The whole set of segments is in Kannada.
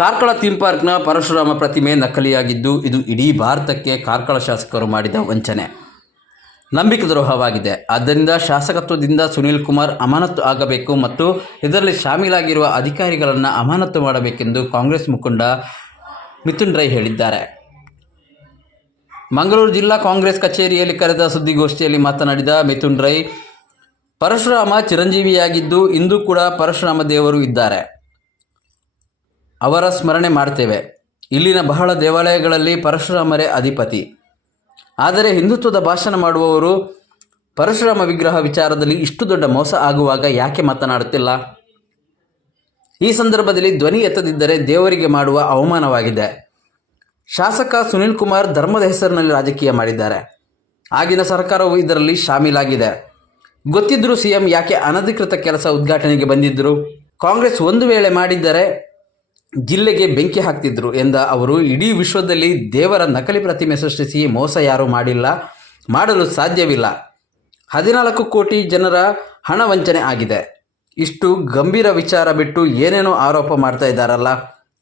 ಕಾರ್ಕಳ ಥೀಮ್ ಪಾರ್ಕ್ನ ಪರಶುರಾಮ ಪ್ರತಿಮೆ ನಕಲಿಯಾಗಿದ್ದು, ಇದು ಇಡೀ ಭಾರತಕ್ಕೆ ಕಾರ್ಕಳ ಶಾಸಕರು ಮಾಡಿದ ವಂಚನೆ, ನಂಬಿಕೆ ದ್ರೋಹವಾಗಿದೆ. ಆದ್ದರಿಂದ ಶಾಸಕತ್ವದಿಂದ ಸುನೀಲ್ ಕುಮಾರ್ ಅಮಾನತು ಆಗಬೇಕು ಮತ್ತು ಇದರಲ್ಲಿ ಶಾಮೀಲಾಗಿರುವ ಅಧಿಕಾರಿಗಳನ್ನು ಅಮಾನತು ಮಾಡಬೇಕೆಂದು ಕಾಂಗ್ರೆಸ್ ಮುಖಂಡ ಮಿಥುನ್ ರೈ ಹೇಳಿದ್ದಾರೆ. ಮಂಗಳೂರು ಜಿಲ್ಲಾ ಕಾಂಗ್ರೆಸ್ ಕಚೇರಿಯಲ್ಲಿ ಕರೆದ ಸುದ್ದಿಗೋಷ್ಠಿಯಲ್ಲಿ ಮಾತನಾಡಿದ ಮಿಥುನ್ ರೈ, ಪರಶುರಾಮ ಚಿರಂಜೀವಿಯಾಗಿದ್ದು ಇಂದು ಕೂಡ ಪರಶುರಾಮ ದೇವರು ಇದ್ದಾರೆ, ಅವರ ಸ್ಮರಣೆ ಮಾಡ್ತೇವೆ. ಇಲ್ಲಿನ ಬಹಳ ದೇವಾಲಯಗಳಲ್ಲಿ ಪರಶುರಾಮರೇ ಅಧಿಪತಿ. ಆದರೆ ಹಿಂದುತ್ವದ ಭಾಷಣ ಮಾಡುವವರು ಪರಶುರಾಮ ವಿಗ್ರಹ ವಿಚಾರದಲ್ಲಿ ಇಷ್ಟು ದೊಡ್ಡ ಮೋಸ ಆಗುವಾಗ ಯಾಕೆ ಮಾತನಾಡುತ್ತಿಲ್ಲ? ಈ ಸಂದರ್ಭದಲ್ಲಿ ಧ್ವನಿ ಎತ್ತದಿದ್ದರೆ ದೇವರಿಗೆ ಮಾಡುವ ಅವಮಾನವಾಗಿದೆ. ಶಾಸಕ ಸುನೀಲ್ ಕುಮಾರ್ ಧರ್ಮದ ಹೆಸರಿನಲ್ಲಿ ರಾಜಕೀಯ ಮಾಡಿದ್ದಾರೆ. ಆಗಿನ ಸರ್ಕಾರವು ಇದರಲ್ಲಿ ಶಾಮೀಲಾಗಿದೆ. ಗೊತ್ತಿದ್ದರೂ ಸಿಎಂ ಯಾಕೆ ಅನಧಿಕೃತ ಕೆಲಸ ಉದ್ಘಾಟನೆಗೆ ಬಂದಿದ್ದರು? ಕಾಂಗ್ರೆಸ್ ಒಂದು ವೇಳೆ ಮಾಡಿದ್ದರೆ ಜಿಲ್ಲೆಗೆ ಬೆಂಕಿ ಹಾಕ್ತಿದ್ರು ಎಂದ ಅವರು, ಇಡೀ ವಿಶ್ವದಲ್ಲಿ ದೇವರ ನಕಲಿ ಪ್ರತಿಮೆ ಸೃಷ್ಟಿಸಿ ಮೋಸ ಯಾರೂ ಮಾಡಿಲ್ಲ, ಮಾಡಲು ಸಾಧ್ಯವಿಲ್ಲ. 14 ಕೋಟಿ ಜನರ ಹಣ ವಂಚನೆ ಆಗಿದೆ. ಇಷ್ಟು ಗಂಭೀರ ವಿಚಾರ ಬಿಟ್ಟು ಏನೇನೋ ಆರೋಪ ಮಾಡ್ತಾ ಇದ್ದಾರಲ್ಲ,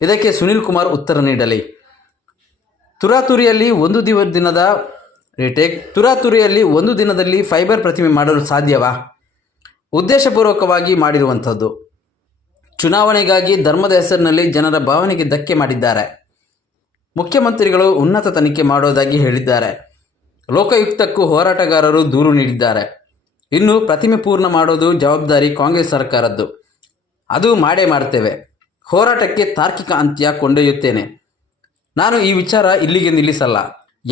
ಇದಕ್ಕೆ ಸುನೀಲ್ ಕುಮಾರ್ ಉತ್ತರ ನೀಡಲಿ. ತುರಾತುರಿಯಲ್ಲಿ ಒಂದು ದಿನದಲ್ಲಿ ಫೈಬರ್ ಪ್ರತಿಮೆ ಮಾಡಲು ಸಾಧ್ಯವಾ? ಉದ್ದೇಶಪೂರ್ವಕವಾಗಿ ಮಾಡಿರುವಂಥದ್ದು. ಚುನಾವಣೆಗಾಗಿ ಧರ್ಮದ ಹೆಸರಿನಲ್ಲಿ ಜನರ ಭಾವನೆಗೆ ಧಕ್ಕೆ ಮಾಡಿದ್ದಾರೆ. ಮುಖ್ಯಮಂತ್ರಿಗಳು ಉನ್ನತ ತನಿಖೆ ಮಾಡೋದಾಗಿ ಹೇಳಿದ್ದಾರೆ. ಲೋಕಾಯುಕ್ತಕ್ಕೂ ಹೋರಾಟಗಾರರು ದೂರು ನೀಡಿದ್ದಾರೆ. ಇನ್ನು ಪ್ರತಿಮೆ ಪೂರ್ಣ ಮಾಡೋದು ಜವಾಬ್ದಾರಿ ಕಾಂಗ್ರೆಸ್ ಸರ್ಕಾರದ್ದು. ಅದು ಮಾಡೇ ಮಾಡ್ತೇವೆ. ಹೋರಾಟಕ್ಕೆ ತಾರ್ಕಿಕ ಅಂತ್ಯ ಕೊಂಡೊಯ್ಯುತ್ತೇನೆ. ನಾನು ಈ ವಿಚಾರ ಇಲ್ಲಿಗೆ ನಿಲ್ಲಿಸಲ್ಲ.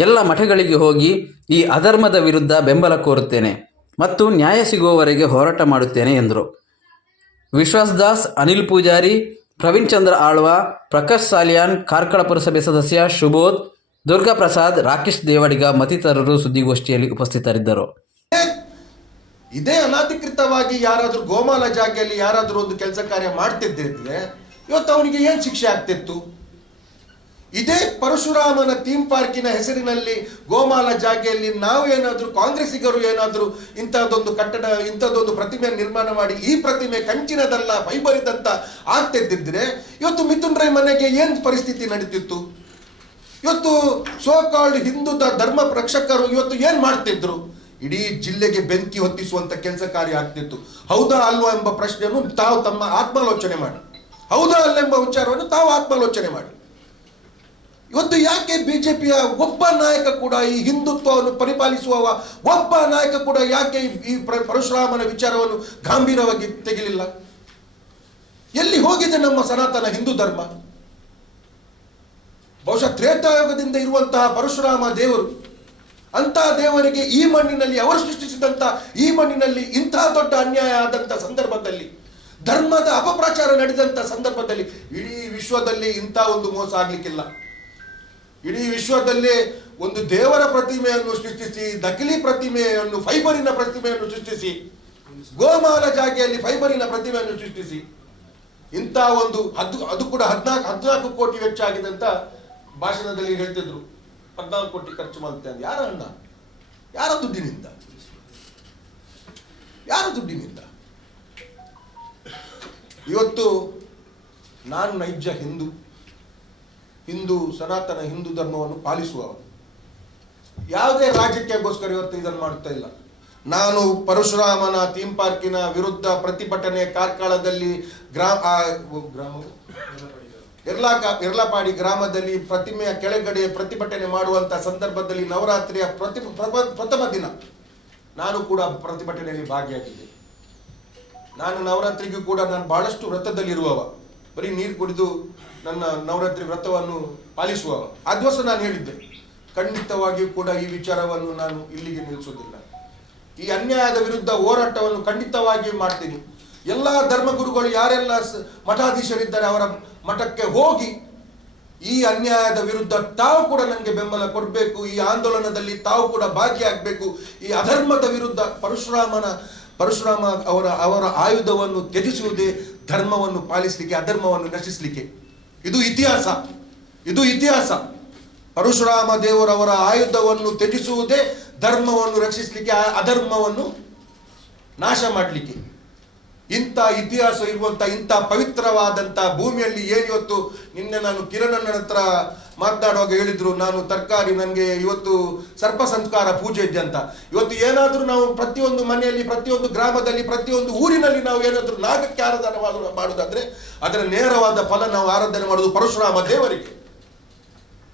ಎಲ್ಲ ಮಠಗಳಿಗೆ ಹೋಗಿ ಈ ಅಧರ್ಮದ ವಿರುದ್ಧ ಬೆಂಬಲ ಕೋರುತ್ತೇನೆ ಮತ್ತು ನ್ಯಾಯ ಸಿಗುವವರೆಗೆ ಹೋರಾಟ ಮಾಡುತ್ತೇನೆ ಎಂದರು. ವಿಶ್ವಾಸ್ ದಾಸ್, ಅನಿಲ್ ಪೂಜಾರಿ, ಪ್ರವೀಣ್ ಚಂದ್ರ ಆಳ್ವ, ಪ್ರಕಾಶ್ ಸಾಲಿಯಾನ್, ಕಾರ್ಕಳ ಪುರಸಭೆ ಸದಸ್ಯ ಶುಬೋಧ್, ದುರ್ಗಾ ಪ್ರಸಾದ್, ರಾಕೇಶ್ ದೇವಾಡಿಗ ಮತ್ತಿತರರು ಸುದ್ದಿಗೋಷ್ಠಿಯಲ್ಲಿ ಉಪಸ್ಥಿತರಿದ್ದರು. ಇದೇ ಅನಧಿಕೃತವಾಗಿ ಯಾರಾದರೂ ಗೋಮಾಲ ಜಾಗೆಯಲ್ಲಿ ಯಾರಾದರೂ ಒಂದು ಕೆಲಸ ಕಾರ್ಯ ಮಾಡ್ತಿದ್ದಿದ್ರೆ ಇವತ್ತು ಅವನಿಗೆ ಏನು ಶಿಕ್ಷೆ ಆಗ್ತಿತ್ತು? ಇದೇ ಪರಶುರಾಮನ ಥೀಮ್ ಪಾರ್ಕಿನ ಹೆಸರಿನಲ್ಲಿ ಗೋಮಾಲ ಜಾಗೆಯಲ್ಲಿ ನಾವು ಏನಾದರೂ ಕಾಂಗ್ರೆಸ್ಸಿಗರು ಏನಾದರೂ ಇಂಥದ್ದೊಂದು ಪ್ರತಿಮೆ ನಿರ್ಮಾಣ ಮಾಡಿ ಈ ಪ್ರತಿಮೆ ಕಂಚಿನದಲ್ಲ ಫೈಬರಿದಂತ ಆಗ್ತಿದ್ದಿದ್ರೆ ಇವತ್ತು ಮಿಥುನ್ ರೈ ಮನೆಗೆ ಏನು ಪರಿಸ್ಥಿತಿ ನಡೀತಿತ್ತು? ಇವತ್ತು ಸೋ ಕಾಲ್ಡ್ ಹಿಂದೂ ಧರ್ಮ ರಕ್ಷಕರು ಇವತ್ತು ಏನು ಮಾಡ್ತಿದ್ರು? ಇಡೀ ಜಿಲ್ಲೆಗೆ ಬೆಂಕಿ ಹೊತ್ತಿಸುವಂತ ಕೆಲಸ ಕಾರ್ಯ ಆಗ್ತಿತ್ತು. ಹೌದಾ ಅಲ್ವಾ ಎಂಬ ಪ್ರಶ್ನೆಯನ್ನು ತಾವು ತಮ್ಮ ಆತ್ಮಾಲೋಚನೆ ಮಾಡಿ, ಹೌದಾ ಅಲ್ಲ ಎಂಬ ವಿಚಾರವನ್ನು ತಾವು ಆತ್ಮಾಲೋಚನೆ ಮಾಡಿ. ಇವತ್ತು ಯಾಕೆ ಬಿಜೆಪಿಯ ಒಬ್ಬ ನಾಯಕ ಕೂಡ ಈ ಹಿಂದುತ್ವವನ್ನು ಪರಿಪಾಲಿಸುವ ಒಬ್ಬ ನಾಯಕ ಕೂಡ ಯಾಕೆ ಈ ಪರಶುರಾಮನ ವಿಚಾರವನ್ನು ಗಂಭೀರವಾಗಿ ತೆಗೆಲಿಲ್ಲ? ಎಲ್ಲಿ ಹೋಗಿದೆ ನಮ್ಮ ಸನಾತನ ಹಿಂದೂ ಧರ್ಮ? ಬಹುಶಃ ತ್ರೇತಾಯುಗದಿಂದ ಇರುವಂತಹ ಪರಶುರಾಮ ದೇವರು, ಅಂತಹ ದೇವರಿಗೆ ಈ ಮಣ್ಣಿನಲ್ಲಿ ಅವರು ಸೃಷ್ಟಿಸಿದಂತ ಈ ಮಣ್ಣಿನಲ್ಲಿ ಇಂತಹ ದೊಡ್ಡ ಅನ್ಯಾಯ ಆದಂತ ಸಂದರ್ಭದಲ್ಲಿ, ಧರ್ಮದ ಅಪಪ್ರಚಾರ ನಡೆದಂತ ಸಂದರ್ಭದಲ್ಲಿ ಇಡೀ ವಿಶ್ವದಲ್ಲಿ ಇಂಥ ಒಂದು ಮೋಸ ಆಗ್ಲಿಕ್ಕಿಲ್ಲ. ಇಡೀ ವಿಶ್ವದಲ್ಲೇ ಒಂದು ದೇವರ ಪ್ರತಿಮೆಯನ್ನು ಸೃಷ್ಟಿಸಿ, ನಕಲಿ ಪ್ರತಿಮೆಯನ್ನು, ಫೈಬರಿನ ಪ್ರತಿಮೆಯನ್ನು ಸೃಷ್ಟಿಸಿ, ಗೋಮಾಲ ಜಾಗೆಯಲ್ಲಿ ಫೈಬರಿನ ಪ್ರತಿಮೆಯನ್ನು ಸೃಷ್ಟಿಸಿ, ಇಂಥ ಒಂದು ಅದು ಕೂಡ 14 ಕೋಟಿ ವೆಚ್ಚ ಆಗಿದೆ ಅಂತ ಭಾಷಣದಲ್ಲಿ ಹೇಳ್ತಿದ್ರು. 14 ಕೋಟಿ ಖರ್ಚು ಮಾಡುತ್ತೆ ಅಂತ. ಯಾರ ಹಣ? ಯಾರ ದುಡ್ಡಿನಿಂದ? ಯಾರ ದುಡ್ಡಿನಿಂದ? ಇವತ್ತು ನಾನು ನೈಜ ಹಿಂದೂ ಸನಾತನ ಹಿಂದೂ ಧರ್ಮವನ್ನು ಪಾಲಿಸುವವರು. ಯಾವುದೇ ರಾಜಕೀಯಕ್ಕೋಸ್ಕರ ಇವತ್ತು ಇದನ್ನು ಮಾಡ್ತಾ ಇಲ್ಲ. ನಾನು ಪರಶುರಾಮನ ಥೀಮ್ ಪಾರ್ಕಿನ ವಿರುದ್ಧ ಪ್ರತಿಭಟನೆ ಕಾರ್ಕಳದಲ್ಲಿ ಎರ್ಲಾಪಾಡಿ ಗ್ರಾಮದಲ್ಲಿ ಪ್ರತಿಮೆಯ ಕೆಳಗಡೆ ಪ್ರತಿಭಟನೆ ಮಾಡುವಂತ ಸಂದರ್ಭದಲ್ಲಿ ನವರಾತ್ರಿಯ ಪ್ರಥಮ ದಿನ ನಾನು ಕೂಡ ಪ್ರತಿಭಟನೆಯಲ್ಲಿ ಭಾಗಿಯಾಗಿದ್ದೆ. ನಾನು ನವರಾತ್ರಿಗೂ ಕೂಡ ನಾನು ಬಹಳಷ್ಟು ವ್ರತದಲ್ಲಿರುವವ, ಬರೀ ನೀರು ಕುಡಿದು ನನ್ನ ನವರಾತ್ರಿ ವ್ರತವನ್ನು ಪಾಲಿಸುವವ. ಆ ದಿವಸ ನಾನು ಹೇಳಿದ್ದೆ, ಖಂಡಿತವಾಗಿಯೂ ಕೂಡ ಈ ವಿಚಾರವನ್ನು ನಾನು ಇಲ್ಲಿಗೆ ನಿಲ್ಲಿಸುವುದಿಲ್ಲ. ಈ ಅನ್ಯಾಯದ ವಿರುದ್ಧ ಹೋರಾಟವನ್ನು ಖಂಡಿತವಾಗಿಯೂ ಮಾಡ್ತೀನಿ. ಎಲ್ಲ ಧರ್ಮಗುರುಗಳು ಯಾರೆಲ್ಲ ಮಠಾಧೀಶರಿದ್ದಾರೆ ಅವರ ಮಠಕ್ಕೆ ಹೋಗಿ ಈ ಅನ್ಯಾಯದ ವಿರುದ್ಧ ತಾವು ಕೂಡ ನನಗೆ ಬೆಂಬಲ ಕೊಡಬೇಕು, ಈ ಆಂದೋಲನದಲ್ಲಿ ತಾವು ಕೂಡ ಭಾಗಿಯಾಗಬೇಕು. ಈ ಅಧರ್ಮದ ವಿರುದ್ಧ ಪರಶುರಾಮ ಅವರ ಆಯುಧವನ್ನು ತ್ಯಜಿಸುವುದೇ ಧರ್ಮವನ್ನು ಪಾಲಿಸಲಿಕ್ಕೆ, ಅಧರ್ಮವನ್ನು ನಶಿಸಲಿಕ್ಕೆ. ಇದು ಇತಿಹಾಸ. ಪರಶುರಾಮ ದೇವರವರ ಆಯುಧವನ್ನು ತ್ಯಜಿಸುವುದೇ ಧರ್ಮವನ್ನು ರಕ್ಷಿಸಲಿಕ್ಕೆ, ಅಧರ್ಮವನ್ನು ನಾಶ ಮಾಡಲಿಕ್ಕೆ. ಇಂಥ ಇತಿಹಾಸ ಇರುವಂತ ಇಂಥ ಪವಿತ್ರವಾದಂಥ ಭೂಮಿಯಲ್ಲಿ ಏನಿವತ್ತು ನಿನ್ನೆ ನಾನು ಕಿರಣ್ ಹತ್ರ ಮಾತನಾಡುವಾಗ ಹೇಳಿದ್ರು, ನಾನು ತರಕಾರಿ ನನಗೆ ಇವತ್ತು ಸರ್ಪ ಸಂಸ್ಕಾರ ಪೂಜೆ ಇದೆ ಅಂತ. ಇವತ್ತು ಏನಾದರೂ ನಾವು ಪ್ರತಿಯೊಂದು ಮನೆಯಲ್ಲಿ, ಪ್ರತಿಯೊಂದು ಗ್ರಾಮದಲ್ಲಿ, ಪ್ರತಿಯೊಂದು ಊರಿನಲ್ಲಿ ನಾವು ಏನಾದರೂ ನಾಗಕ್ಕೆ ಆರಾಧನೆ ಮಾಡುವುದಾದ್ರೆ ಅದರ ನೇರವಾದ ಫಲ ನಾವು ಆರಾಧನೆ ಮಾಡುವುದು ಪರಶುರಾಮ ದೇವರಿಗೆ.